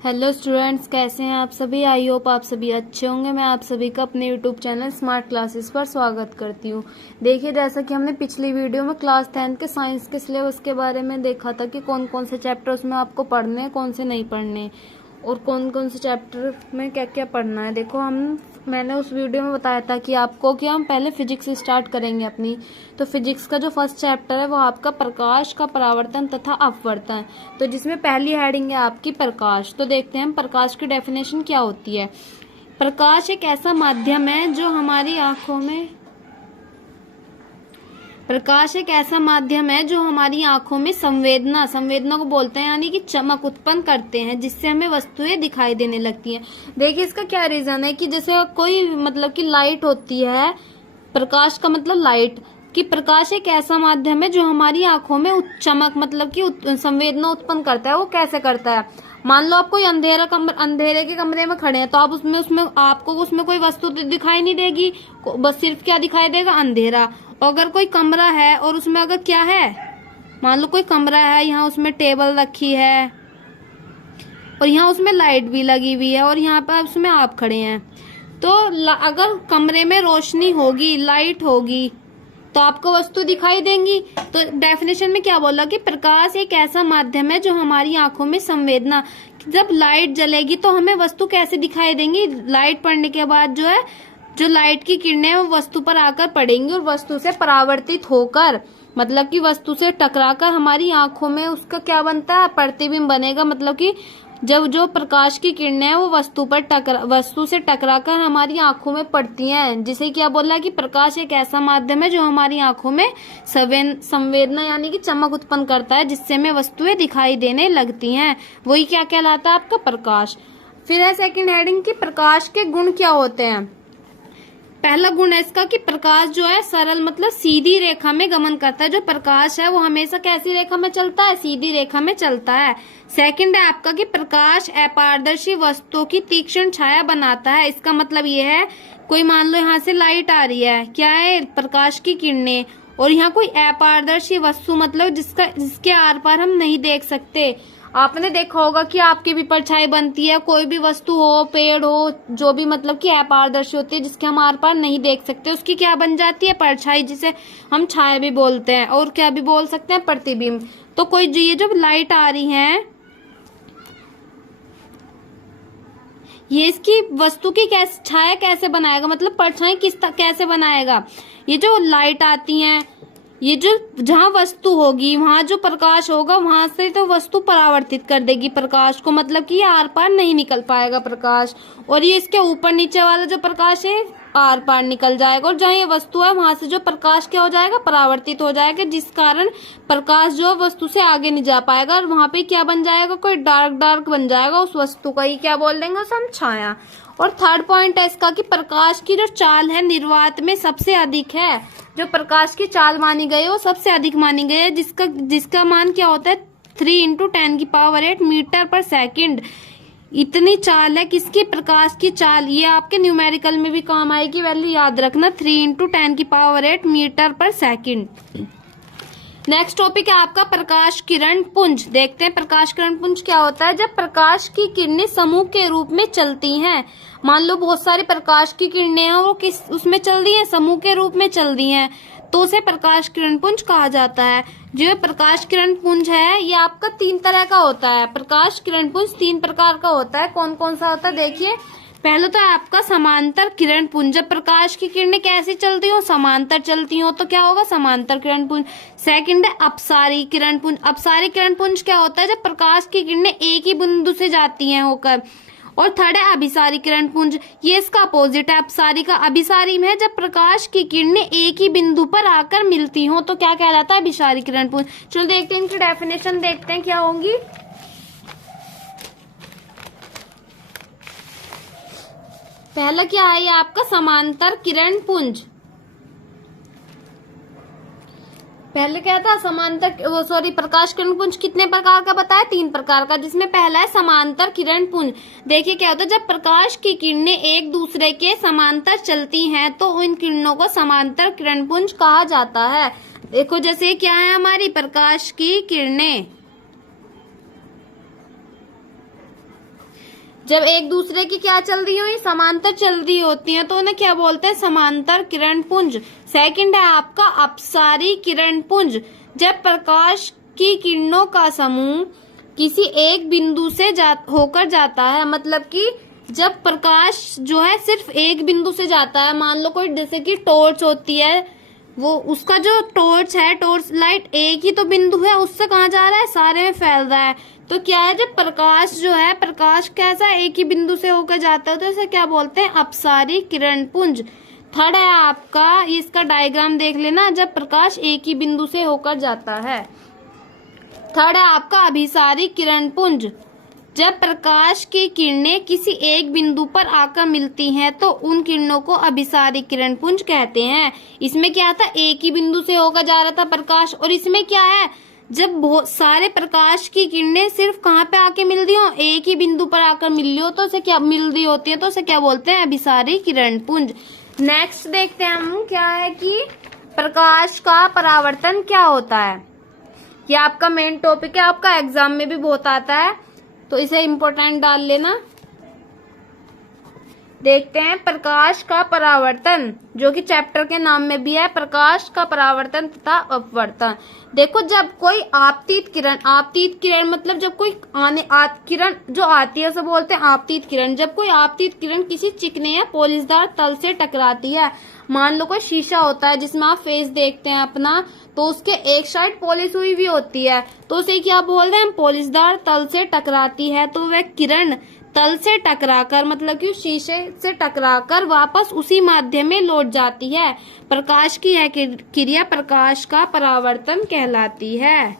Hello students, कैसे हैं आप सभी। आई होप आप सभी अच्छे होंगे। मैं आप सभी का अपने यूट्यूब चैनल स्मार्ट क्लासेस पर स्वागत करती हूँ। देखिए, जैसा कि हमने पिछली वीडियो में क्लास 10 के साइंस के सिलेबस के बारे में देखा था कि कौन कौन से चैप्टर उसमें आपको पढ़ने हैं, कौन से नहीं पढ़ने, और कौन कौन से चैप्टर में क्या क्या पढ़ना है। देखो, मैंने उस वीडियो में बताया था कि आपको कि हम पहले फिजिक्स से स्टार्ट करेंगे अपनी। तो फिजिक्स का जो फर्स्ट चैप्टर है वो आपका प्रकाश का परावर्तन तथा अपवर्तन, तो जिसमें पहली हेडिंग है आपकी प्रकाश। तो देखते हैं हम प्रकाश की डेफिनेशन क्या होती है। प्रकाश एक ऐसा माध्यम है जो हमारी आंखों में प्रकाश एक ऐसा माध्यम है जो हमारी आंखों में संवेदना को बोलते हैं, यानी कि चमक उत्पन्न करते हैं, जिससे हमें वस्तुएं दिखाई देने लगती हैं। देखिए, इसका क्या रीजन है कि जैसे कोई मतलब कि लाइट होती है, प्रकाश का मतलब लाइट, कि प्रकाश एक ऐसा माध्यम है जो हमारी आंखों में चमक मतलब कि संवेदना उत्पन्न करता है। वो कैसे करता है? मान लो आप कोई अंधेरे के कमरे में खड़े हैं, तो आप उसमें आपको उसमें कोई वस्तु दिखाई नहीं देगी, बस सिर्फ क्या दिखाई देगा? अंधेरा। अगर कोई कमरा है और उसमें अगर क्या है, मान लो कोई कमरा है, यहाँ उसमें टेबल रखी है और यहाँ उसमें लाइट भी लगी हुई है और यहाँ पर उसमें आप खड़े हैं, तो अगर कमरे में रोशनी होगी, लाइट होगी, तो आपको वस्तु दिखाई देंगी। तो डेफिनेशन में क्या बोला कि प्रकाश एक ऐसा माध्यम है जो हमारी आंखों में संवेदना, जब लाइट जलेगी तो हमें वस्तु कैसे दिखाई देंगी? लाइट पड़ने के बाद जो लाइट की किरणें वो वस्तु पर आकर पड़ेंगी और वस्तु से परावर्तित होकर, मतलब कि वस्तु से टकराकर हमारी आंखों में उसका क्या बनता है? प्रतिबिंब बनेगा। मतलब कि जब जो प्रकाश की किरणें हैं वो वस्तु से टकराकर हमारी आंखों में पड़ती हैं, जिसे क्या बोला कि प्रकाश एक ऐसा माध्यम है जो हमारी आंखों में संवेदना यानी कि चमक उत्पन्न करता है, जिससे हमें वस्तुएं दिखाई देने लगती हैं। वही क्या कहलाता है? आपका प्रकाश। फिर है सेकंड हेडिंग की प्रकाश के गुण क्या होते हैं। पहला गुण है इसका कि प्रकाश जो है सरल मतलब सीधी रेखा में गमन करता है। जो प्रकाश है वो हमेशा कैसी रेखा में चलता है? सीधी रेखा में चलता है। सेकंड है आपका कि प्रकाश अपारदर्शी वस्तुओं की तीक्ष्ण छाया बनाता है। इसका मतलब ये है, कोई मान लो यहाँ से लाइट आ रही है, क्या है? प्रकाश की किरणें, और यहाँ कोई अपारदर्शी वस्तु मतलब जिसके आर पार हम नहीं देख सकते। आपने देखा होगा कि आपकी भी परछाई बनती है, कोई भी वस्तु हो, पेड़ हो, जो भी मतलब कि अपारदर्शी होती है, जिसके हम आर पार नहीं देख सकते, उसकी क्या बन जाती है? परछाई, जिसे हम छाया भी बोलते हैं, और क्या भी बोल सकते हैं? प्रतिबिंब। तो कोई ये जो लाइट आ रही है, ये इसकी वस्तु की छाया कैसे बनाएगा, मतलब परछाई कैसे बनाएगा? ये जो लाइट आती है, ये जो जहाँ वस्तु होगी वहां जो प्रकाश होगा, वहां से तो वस्तु परावर्तित कर देगी प्रकाश को, मतलब कि ये आर पार नहीं निकल पाएगा प्रकाश, और ये इसके ऊपर नीचे वाला जो प्रकाश है आर पार निकल जाएगा, और जहाँ ये वस्तु है वहां से जो प्रकाश क्या हो जाएगा? परावर्तित हो जाएगा, जिस कारण प्रकाश जो वस्तु से आगे नहीं जा पाएगा, और वहां पे क्या बन जाएगा? कोई डार्क बन जाएगा उस वस्तु का, ही क्या बोल देंगे उसे हम? छाया। और थर्ड पॉइंट है इसका कि प्रकाश की जो चाल है निर्वात में सबसे अधिक है। जो प्रकाश की चाल मानी गई है वो सबसे अधिक मानी गई है, जिसका मान क्या होता है? 3 × 10⁸ मीटर पर सेकंड। इतनी चाल है किसकी? प्रकाश की चाल। ये आपके न्यूमेरिकल में भी काम आएगी, वैल्यू याद रखना, 3 × 10⁸ मीटर पर सेकंड। नेक्स्ट टॉपिक है आपका प्रकाश किरण पुंज। देखते हैं प्रकाश किरण पुंज क्या होता है। जब प्रकाश की किरणें समूह के रूप में चलती हैं, मान लो बहुत सारी प्रकाश की किरणें हैं, वो किस उसमें चल रही हैं? समूह के रूप में चल रही हैं, तो उसे प्रकाश किरण पुंज कहा जाता है। जो प्रकाश किरण पुंज है ये आपका 3 तरह का होता है। प्रकाश किरण पुंज 3 प्रकार का होता है। कौन कौन सा होता है? देखिए, पहले तो आपका समांतर किरण पुंज। जब प्रकाश की किरणें कैसी चलती हो? समांतर चलती हो, तो क्या होगा? समांतर किरण पुंज। सेकंड है अपसारी किरण पुंज। अपसारी किरण पुंज क्या होता है? जब प्रकाश की किरणें एक ही बिंदु से जाती हैं होकर। और थर्ड है अभिसारी किरण पुंज। ये इसका अपोजिट है अपसारी का। अभिसारी में जब प्रकाश की किरणें एक ही बिंदु पर आकर मिलती हो, तो क्या कहलाता है? अभिसारी किरण पुंज। चलो देखते हैं इनकी डेफिनेशन, देखते हैं क्या होंगी। पहला क्या है? आपका समांतर किरण पुंज। पहले क्या था? प्रकाश किरण पुंज कितने प्रकार का बताया? 3 प्रकार का, जिसमें पहला है समांतर किरण पुंज। देखिए क्या होता है, जब प्रकाश की किरणें एक दूसरे के समांतर चलती हैं तो उन किरणों को समांतर किरण पुंज कहा जाता है। देखो जैसे क्या है हमारी प्रकाश की किरणें, जब एक दूसरे की क्या चल रही हो, समांतर चल रही होती है तो उन्हें क्या बोलते हैं, समांतर किरण पुंज। सेकंड है आपका अपसारी किरण पुंज। जब प्रकाश की किरणों का समूह किसी एक बिंदु से होकर जाता है, मतलब कि जब प्रकाश जो है सिर्फ एक बिंदु से जाता है, मान लो कोई जैसे कि टॉर्च होती है, वो उसका जो टॉर्च है, टॉर्च लाइट एक ही तो बिंदु है, उससे कहाँ जा रहा है, सारे में फैल रहा है। तो क्या है, जब प्रकाश जो है, प्रकाश कैसा एक ही बिंदु से होकर जाता है तो इसे क्या बोलते हैं, अपसारी किरण पुंज। थर्ड है आपका, इसका डायग्राम देख लेना, जब प्रकाश एक ही बिंदु से होकर जाता है। थर्ड है आपका अभिसारी किरण पुंज। जब प्रकाश की किरणें किसी एक बिंदु पर आकर मिलती हैं तो उन किरणों को अभिसारी किरण पुंज कहते हैं। इसमें क्या था, एक ही बिंदु से होकर जा रहा था प्रकाश, और इसमें क्या है, जब बहुत सारे प्रकाश की किरणें सिर्फ कहाँ पे आके मिल रही हो, एक ही बिंदु पर आकर मिल रही हो तो उसे क्या मिल रही होती है, तो उसे क्या बोलते हैं, अभिसारी किरण पुंज। नेक्स्ट देखते हैं हम, क्या है कि प्रकाश का परावर्तन क्या होता है। ये आपका मेन टॉपिक है, आपका एग्जाम में भी बहुत आता है, तो इसे इम्पोर्टेंट डाल लेना। देखते हैं प्रकाश का परावर्तन, जो कि चैप्टर के नाम में भी है, प्रकाश का परावर्तन तथा अपवर्तन। देखो, जब कोई आपतित किरण मतलब जब कोई किरण जो आती है उसे बोलते हैं आपतित किरण। जब कोई आपतित किरण किसी चिकने या पॉलिशदार तल से टकराती है, मान लो कोई शीशा होता है जिसमें आप फेस देखते हैं अपना, तो उसके एक साइड पॉलिश हुई भी होती है, तो उसे क्या बोल रहे हैं, पॉलिशदार तल से टकराती है, तो वह किरण तल से टकराकर, मतलब कि शीशे से टकराकर वापस उसी माध्यम में लौट जाती है। प्रकाश की यह क्रिया प्रकाश का परावर्तन कहलाती है।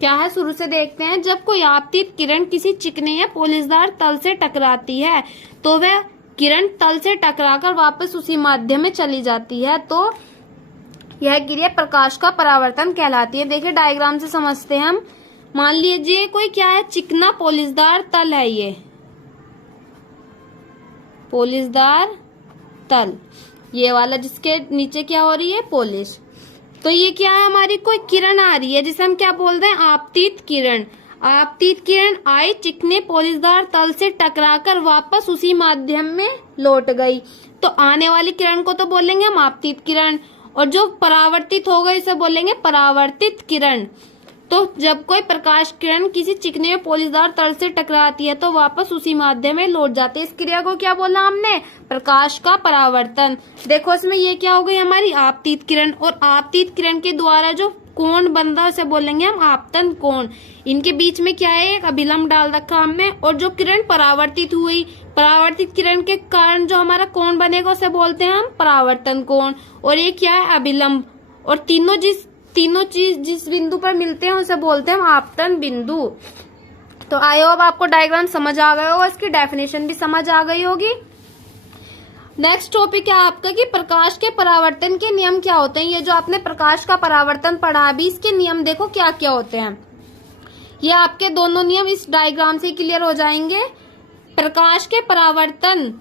क्या है, शुरू से देखते हैं। जब कोई आपतित किरण किसी चिकने या पॉलिशदार तल से टकराती है तो वह किरण तल से टकराकर वापस उसी माध्यम में चली जाती है, तो यह क्रिया प्रकाश का परावर्तन कहलाती है। देखिए डायग्राम से समझते हैं हम। मान लीजिए कोई क्या है, चिकना पॉलिशदार तल है, ये पॉलिशदार तल, ये वाला जिसके नीचे क्या हो रही है, पॉलिश। तो ये क्या है, हमारी कोई किरण आ रही है जिसे हम क्या बोल रहे हैं, आपतित किरण। आपतित किरण आई, चिकने पॉलिशदार तल से टकराकर वापस उसी माध्यम में लौट गई, तो आने वाली किरण को तो बोलेंगे हम आपतित किरण, और जो परावर्तित हो गई उसे बोलेंगे परावर्तित किरण। तो जब कोई प्रकाश किरण किसी चिकने या पॉलिशदार तल से टकराती है तो वापस उसी माध्यम में लौट जाती है। इस क्रिया को क्या बोला हमने, प्रकाश का परावर्तन। देखो इसमें ये क्या हो गई, हमारी आपतित किरण, और आपतित किरण के द्वारा जो कोण बन रहा है उसे बोलेंगे हम आपतन कोण। इनके बीच में क्या है, एक अभिलंब डाल रखा हमने, और जो किरण परावर्तित हुई, परावर्तित किरण के कारण जो हमारा कोण बनेगा उसे बोलते हैं हम परावर्तन कोण, और ये क्या है, अभिलंब। और तीनों चीज जिस बिंदु पर मिलते हैं उसे बोलते हैं हम आपतन बिंदु। तो आई होप आपको डायग्राम समझ आ गया होगा, इसकी डेफिनेशन भी समझ आ गई होगी। नेक्स्ट टॉपिक है आपका कि प्रकाश के परावर्तन के नियम क्या होते हैं। ये जो आपने प्रकाश का परावर्तन पढ़ा, अभी इसके नियम देखो क्या क्या होते हैं। ये आपके दोनों नियम इस डायग्राम से क्लियर हो जाएंगे। प्रकाश के परावर्तन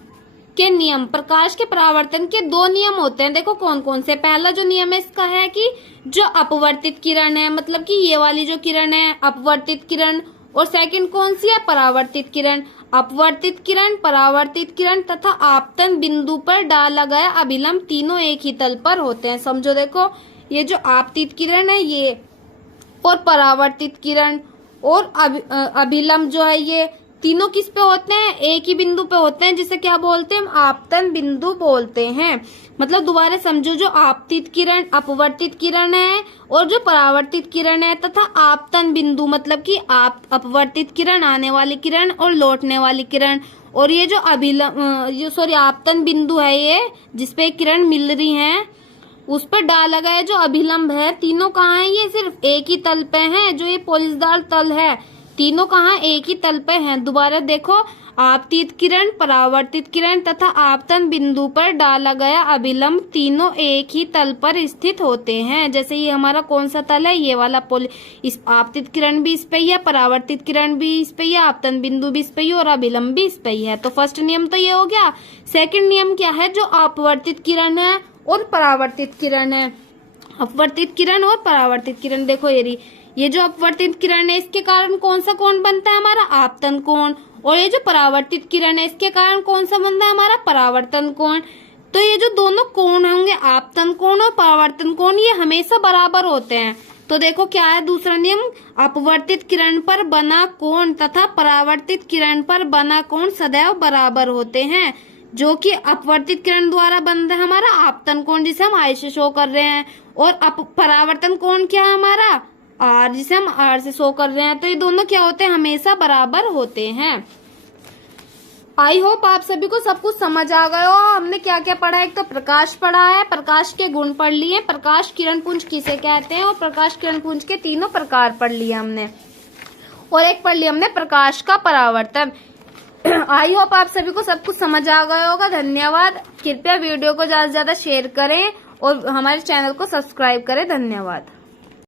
के नियम, प्रकाश के परावर्तन के दो नियम होते हैं, देखो कौन कौन से। पहला जो नियम है इसका है कि जो अपवर्तित किरण है, मतलब कि ये वाली जो किरण है अपवर्तित किरण, और सेकंड कौन सी है, परावर्तित किरण। अपवर्तित किरण, परावर्तित किरण तथा आपतन बिंदु पर डाला गया अभिलंब तीनों एक ही तल पर होते हैं। समझो, देखो ये जो आपतित किरण है ये, और परावर्तित किरण और अभिलंब जो है, ये तीनों किस पे होते हैं, एक ही बिंदु पे होते हैं, जिसे क्या बोलते हैं हम आपतन बिंदु बोलते हैं। मतलब दोबारा समझो, जो आपतित किरण अपवर्तित किरण है और जो परावर्तित किरण है तथा आपतन बिंदु, मतलब कि अपवर्तित किरण आने वाली किरण और लौटने वाली किरण, और ये जो आपतन बिंदु है, ये जिसपे किरण मिल रही है उस पर डाला गया जो अभिलंब है, तीनों कहाँ है, ये सिर्फ एक ही तल पे हैं। जो ये पॉलिशदार तल है, तीनों कहाँ, एक ही तल पे हैं। दोबारा देखो, आपतित किरण, परावर्तित किरण तथा आपतन बिंदु पर डाला गया अभिलंब तीनों एक ही तल पर स्थित होते हैं। जैसे ये हमारा कौन सा तल है, ये वाला इस आपतित किरण भी इस पे ही है, परावर्तित किरण भी इस पे ही है, आपतन बिंदु भी इस पे ही है, और अभिलंब भी इस पे ही है। तो फर्स्ट नियम तो ये हो गया। सेकंड नियम क्या है, जो अपवर्तित किरण है और परावर्तित किरण है, अपवर्तित किरण और परावर्तित किरण, देखो ये जो अपवर्तित किरण है इसके कारण कौन सा कोण बनता है हमारा, आपतन कोण, और ये जो परावर्तित किरण है इसके कारण कौन सा बनता है हमारा परावर्तन कोण। तो ये जो दोनों कोण होंगे आपतन कोण और परावर्तन कोण ये हमेशा बराबर होते हैं। तो देखो क्या है दूसरा नियम, अपवर्तित किरण पर बना कोण तथा परावर्तित किरण पर बना कोण सदैव बराबर होते हैं। जो कि अपवर्तित किरण द्वारा बनता है हमारा आपतन कोण जिसे हम आई से शो कर रहे हैं, और परावर्तन कोण क्या है हमारा आर जिसे हम आर से शो कर रहे हैं। तो ये दोनों क्या होते हैं हमेशा बराबर होते हैं। आई होप आप सभी को सब कुछ समझ आ गया हो। हमने क्या क्या पढ़ा है, एक तो प्रकाश पढ़ा है, प्रकाश के गुण पढ़ लिए, प्रकाश किरण पुंज किसे कहते हैं और प्रकाश किरण पुंज के तीनों प्रकार पढ़ लिए हमने, और एक पढ़ लिया हमने प्रकाश का परावर्तन। आई होप आप सभी को सब कुछ समझ आ गया होगा। धन्यवाद। कृपया वीडियो को ज्यादा से ज्यादा शेयर करें और हमारे चैनल को सब्सक्राइब करें। धन्यवाद।